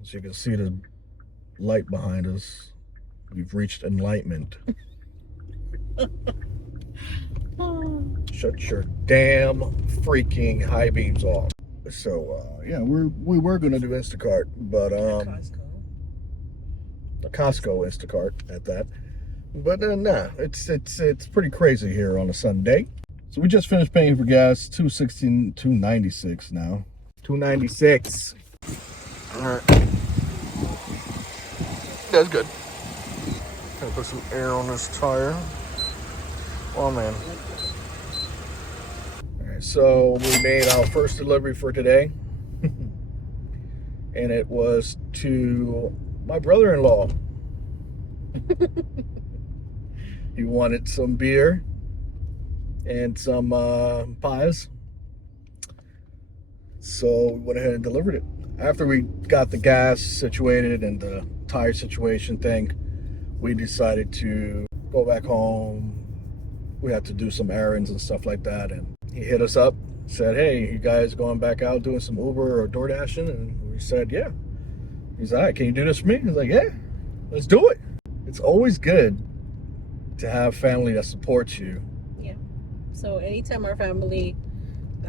As you can see the light behind us, we've reached enlightenment. Shut your damn freaking high beams off. So yeah, we were gonna do Instacart, but a Costco Instacart at that. But nah, it's pretty crazy here on a Sunday. So we just finished paying for gas, $2.96 now. $2.96. All right, that's good. Gonna put some air on this tire. Oh man. All right, so we made our first delivery for today, and it was to my brother-in-law. He wanted some beer and some pies, so we went ahead and delivered it. After we got the gas situated and the tire situation thing, we decided to go back home. We had to do some errands and stuff like that, and he hit us up, said, hey, you guys going back out doing some Uber or DoorDashing? And we said, yeah. He's like, can you do this for me? He's like, yeah, let's do it. It's always good to have family that supports you. Yeah. So anytime our family,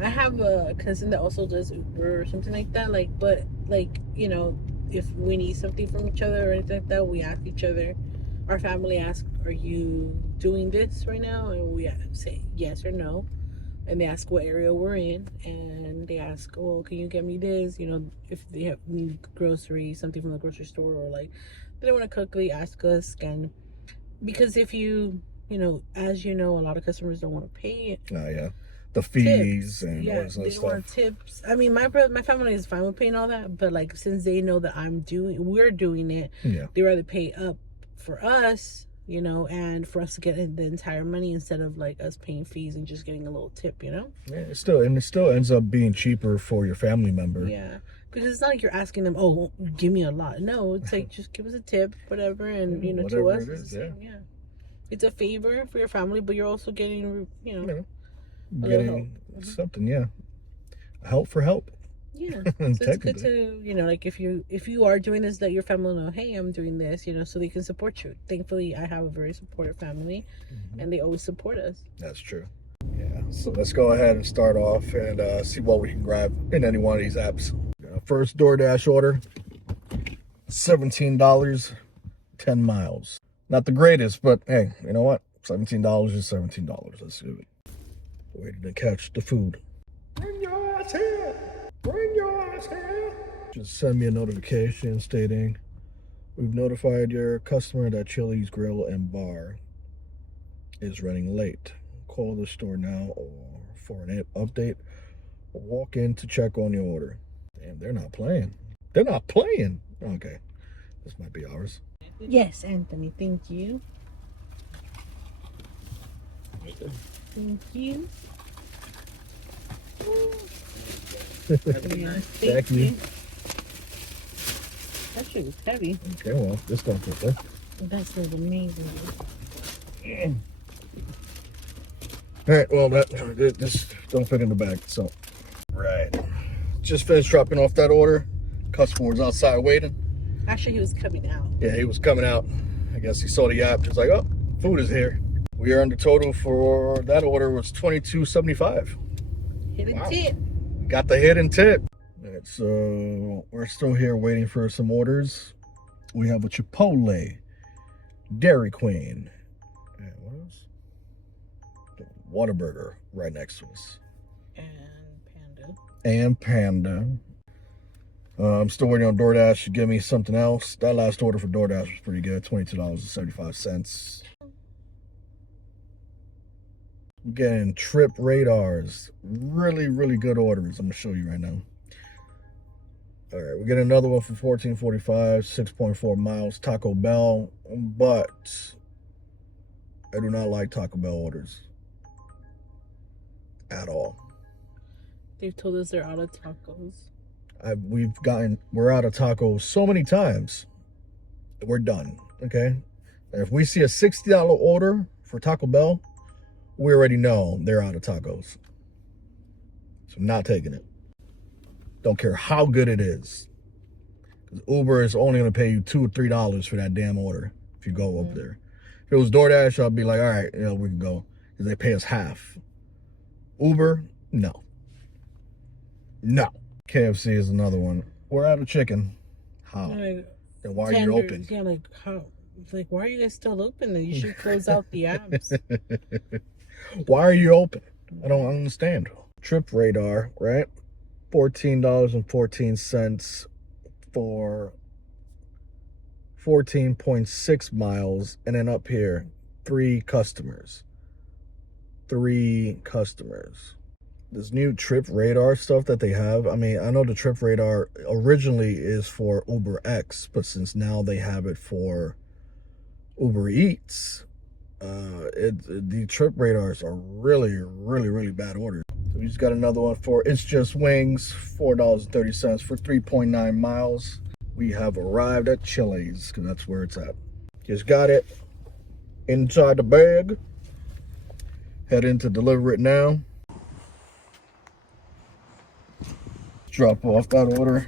I have a cousin that also does Uber or something like that. But you know, if we need something from each other or anything like that, we ask each other. Our family asks, are you doing this right now? And we say yes or no. And they ask what area we're in, and they ask, oh, can you get me this? You know, if they need groceries, something from the grocery store, or like they don't want to cook, they ask us. And because if you know, as you know, a lot of customers don't want to pay. Oh yeah, the fees tips. and all this other they don't want stuff. tips. I mean, my family is fine with paying all that, but like since they know that we're doing it, Yeah, they rather pay up for us, you know, and for us to get the entire money instead of like us paying fees and just getting a little tip, you know. yeah. It still ends up being cheaper for your family member. Yeah, because it's not like you're asking them, oh, give me a lot. No, it's like just give us a tip, whatever, and you know, to us, it's the same. Yeah, it's a favor for your family, but you're also getting, you know, getting something. Yeah, help for help. Yeah, so it's good to, you know, like if you are doing this, let your family know, hey, I'm doing this, you know, so they can support you. Thankfully, I have a very supportive family, and they always support us. That's true. Yeah, so let's go ahead and start off and see what we can grab in any one of these apps. First DoorDash order, $17, 10 miles. Not the greatest, but hey, you know what? $17 is $17. Let's do it. Waiting to catch the food. Bring your ass here! Bring your ass here! Just send me a notification stating, we've notified your customer that Chili's Grill and Bar is running late. Call the store now or for an update, or walk in to check on your order. Damn, they're not playing. They're not playing. Okay, this might be ours. Yes, Anthony, thank you. Thank you. Thank you. That shit was heavy. Okay, well, this don't fit there. That smells amazing. All right, well, this don't fit in the bag, so. Right. Just finished dropping off that order. Customer was outside waiting. Actually, he was coming out. Yeah, he was coming out. I guess he saw the app, just like, oh, food is here. We earned the total for that order was $22.75. Hidden tip. Got the hidden tip. All right, so we're still here waiting for some orders. We have a Chipotle, Dairy Queen, and what else? The Whataburger right next to us. And Panda. I'm still waiting on DoorDash to give me something else. That last order for DoorDash was pretty good, $22.75. We're getting trip radars. Really, really good orders. I'm gonna show you right now. All right, we get another one for $14.45, 6.4 miles, Taco Bell. But I do not like Taco Bell orders at all. They've told us they're out of tacos. We're out of tacos so many times. We're done, okay? And if we see a $60 order for Taco Bell, we already know they're out of tacos. So I'm not taking it. Don't care how good it is. Uber is only going to pay you $2 or $3 for that damn order if you go up there. If it was DoorDash, I'd be like, all right, we can go. Because they pay us half. Uber, no. No. KFC is another one. We're out of chicken. How? Like, and why are you open? Yeah, like how? Like, why are you guys still open? Then you should close out the apps. Why are you open? I don't understand. Trip radar, right? $14.14 for 14.6 miles. And then up here, 3 customers. 3 customers. This new trip radar stuff that they have, I mean, I know the trip radar originally is for Uber X, but since now they have it for Uber Eats, the trip radars are really, really, really bad orders. So we just got another one for It's Just Wings, $4.30 for 3.9 miles. We have arrived at Chili's, because that's where it's at. Just got it inside the bag. Head in to deliver it now. Drop off that order.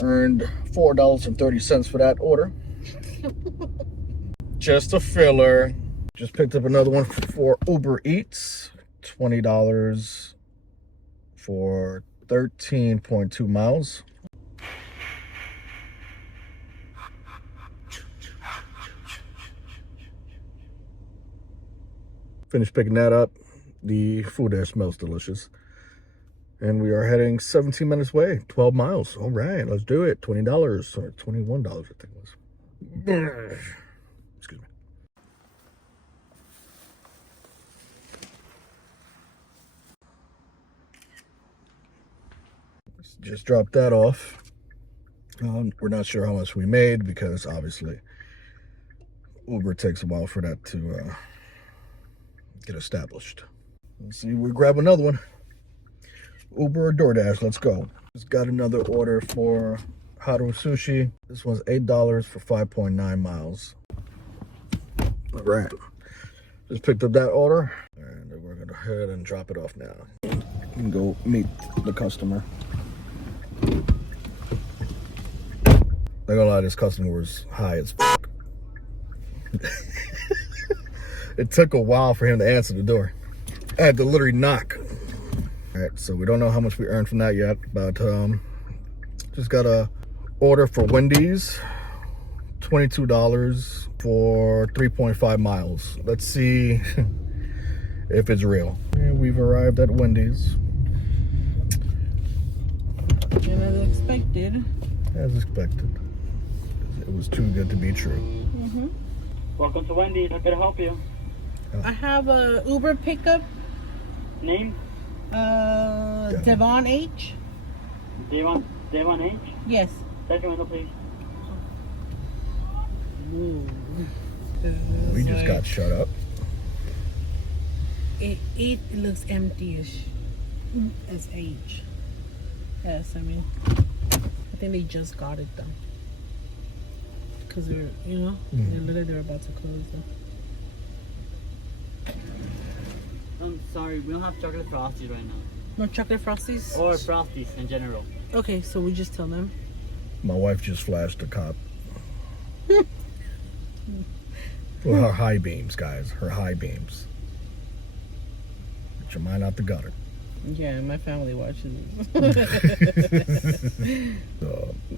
Earned $4.30 for that order. Just a filler. Just picked up another one for Uber Eats. $20 for 13.2 miles. Finished picking that up. The food there smells delicious. And we are heading 17 minutes away, 12 miles. All right, let's do it. $20 or $21, I think it was. Excuse me. Just dropped that off. We're not sure how much we made because obviously Uber takes a while for that to get established. Let's see, we grab another one. Uber or DoorDash, let's go. Just got another order for Haru Sushi. This one's $8 for 5.9 miles. All right. Just picked up that order. And we're going to head and drop it off now. You can go meet the customer. Not gonna lie, this customer was high as fuck. It took a while for him to answer the door. I had to literally knock. All right, so we don't know how much we earned from that yet, but just got a order for Wendy's, $22 for 3.5 miles. Let's see if it's real. And we've arrived at Wendy's. And as expected. As expected. It was too good to be true. Welcome to Wendy's. How can I help you? I have a Uber pickup. Name? Devon H. Devon H? Yes. Second window, please. Ooh. We just got shut up. It looks empty-ish. It's H. Yes, I mean, I think they just got it though. Because they're, they look like they're about to close though. I'm sorry, we don't have chocolate frosties right now. No chocolate frosties? Or frosties in general. Okay, so we just tell them. My wife just flashed a cop. Well, her high beams, guys. Her high beams. Get your mind out the gutter. Yeah, my family watches it.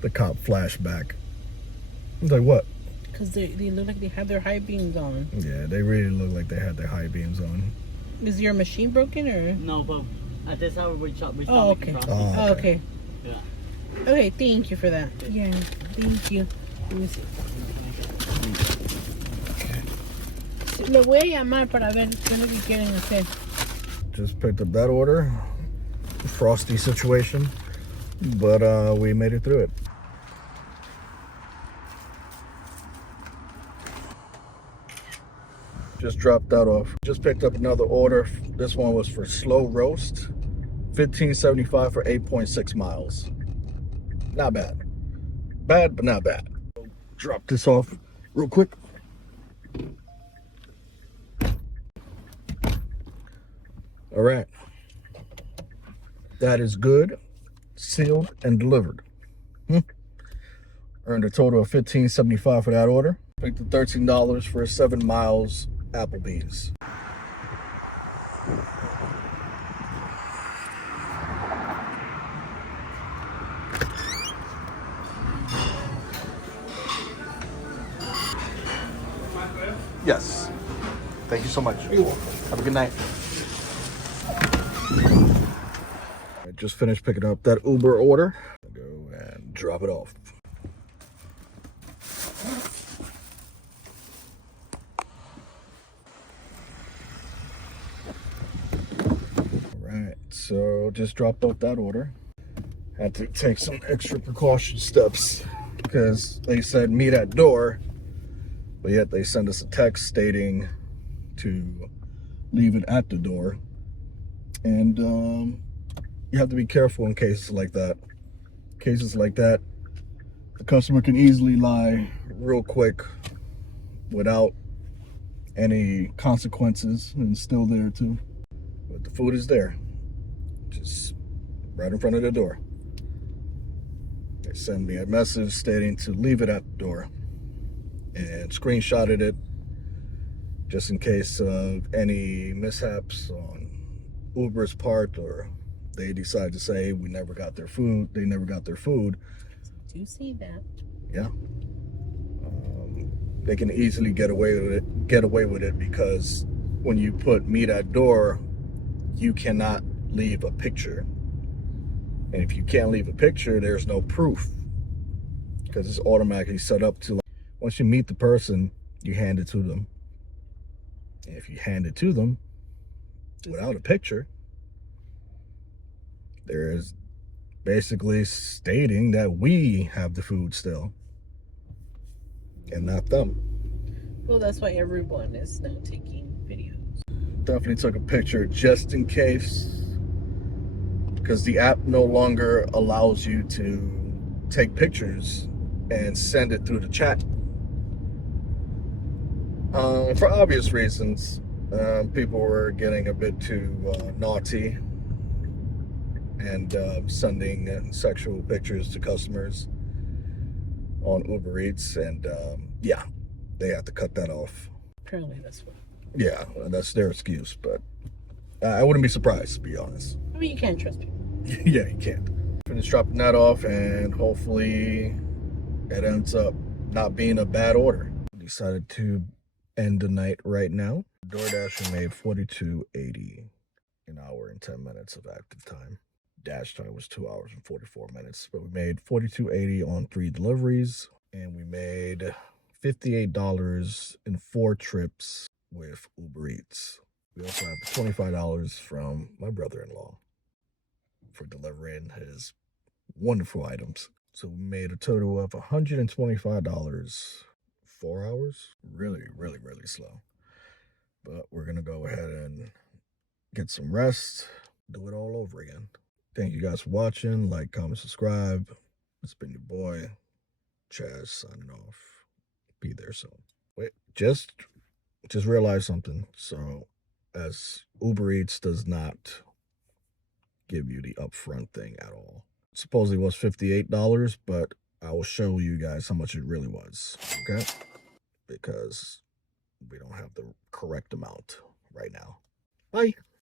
The cop flashed back. I was like, what? Because they look like they have their high beams on. Yeah, they really look like they had their high beams on. Is your machine broken or? No, but at this hour we stop making okay. frosties. Oh, okay. Yeah. Okay, thank you for that. Yeah, thank you. Let me see. Le voy a llamar para ver qué es lo que quieren hacer. Just picked up that order. Frosty situation. But we made it through it. Just dropped that off. Just picked up another order. This one was for slow roast. $15.75 for 8.6 miles. Not bad. Bad, but not bad. Drop this off real quick. All right. That is good, sealed, and delivered. Earned a total of $15.75 for that order. Paid the $13 for 7 miles Applebee's. Yes. Thank you so much. You're welcome. Have a good night. I just finished picking up that Uber order. I'll go and drop it off. Alright, so just dropped off that order. Had to take some extra precaution steps because they said meet at door, but yet they send us a text stating to leave it at the door. And you have to be careful in cases like that. Cases like that, the customer can easily lie real quick without any consequences, and still there too. But the food is there, just right in front of the door. They send me a message stating to leave it at the door, and screenshotted it just in case of any mishaps on Uber's part, or they decide to say we never got their food. They never got their food. Do you see that? Yeah. They can easily get away with it because when you put meet at door, you cannot leave a picture. And if you can't leave a picture, there's no proof because it's automatically set up to, once you meet the person, you hand it to them. And if you hand it to them without a picture, there is basically stating that we have the food still and not them. Well, that's why everyone is now taking videos. Definitely took a picture just in case, because the app no longer allows you to take pictures and send it through the chat. For obvious reasons, people were getting a bit too naughty and sending sexual pictures to customers on Uber Eats, and yeah, they had to cut that off. Apparently that's what. Yeah, that's their excuse, but I wouldn't be surprised, to be honest. I mean, you can't trust people. Yeah, you can't. Finish dropping that off, and hopefully it ends up not being a bad order. Decided to end the night right now. DoorDash made $42.80 an hour and 10 minutes of active time. Dash time was 2 hours and 44 minutes, but we made $42.80 on 3 deliveries, and we made $58 in 4 trips with Uber Eats. We also have $25 from my brother-in-law for delivering his wonderful items. So we made a total of $125. 4 hours? Really, really, really slow. But we're going to go ahead and get some rest, do it all over again. Thank you guys for watching. Like, comment, subscribe. It's been your boy, Chaz, signing off. Be there soon. Wait, just realized something. So, as Uber Eats does not give you the upfront thing at all. Supposedly it was $58, but I will show you guys how much it really was, okay? Because we don't have the correct amount right now. Bye.